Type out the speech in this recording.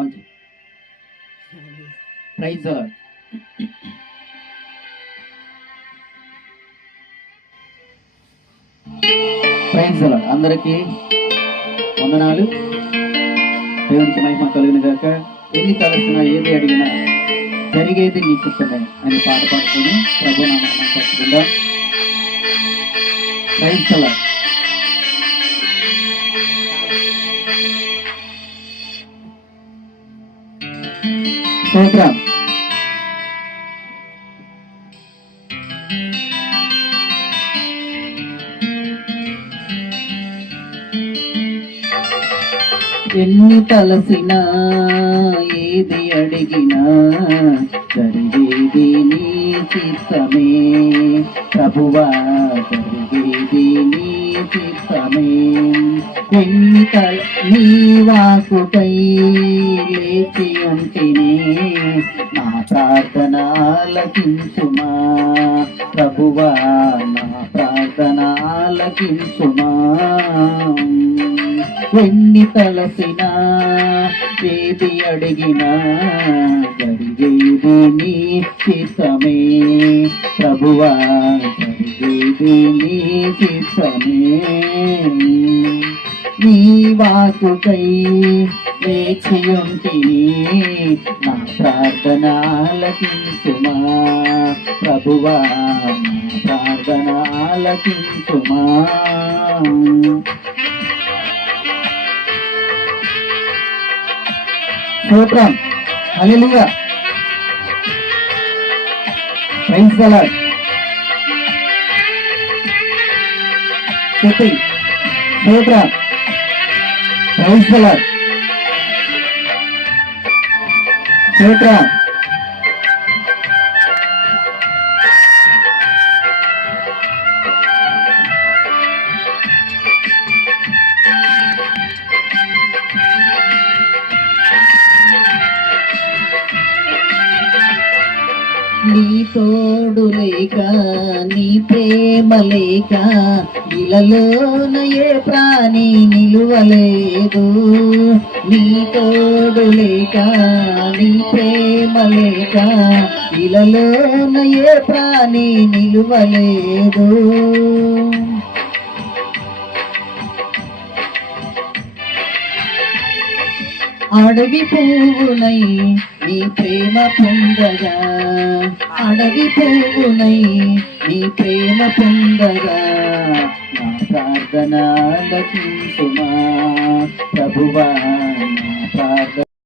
On చేయి. Praise the lord. Praise the lord. అందరికీ వందనాలు. దేవునికి మహిమ కలుగును గాక. ఎన్ని తలసినా ఏది అడిగినా జరిగేది నీ చిత్తమే అని పాట పాడుకొని ప్రభు నామమున పట్టుకుందాం. Praise the lord. స్తోత్రం. ఎన్ని తలసినా ఏది అడిగినా జరిగేది నీ చిత్తమే ప్రభువా, జరిగేది నీ చిత్తమే. నీ వాకుపై లేచి ఉంటినే, నా ప్రార్థన ఆలకించుమా ప్రభువా, నా ప్రార్థన ఆలకించుమా. ఎన్ని తలసినా ఏది అడిగినా జరిగేది నీ చిత్తమే ప్రభువా, జరిగేది నీ చిత్తమే. నీ వాకుకై లేచి ఉంటిని, నా ప్రార్థన ఆలకించుమా ప్రభువా, నా ప్రార్థన ఆలకించుమా. స్తోత్రం. హల్లెలూయా. Praise the Lord. స్తుతి. స్తోత్రం. Praise the lord. స్తోత్రం. నీ తోడు లేక, నీ ప్రేమ లేక ఇలలోన ఏ ప్రాణి నిలువలేదు. నీ తోడు లేక, నీ ప్రేమ లేక ఇలలోన ఏ ప్రాణి నిలువలేదు. అడవి పువ్వునై నీ ప్రేమ పొందగా, అడవి పువ్వునై నీ ప్రేమ పొందగా, నా ప్రార్థన ఆలకించుమా ప్రభువా, నా ప్రార్థన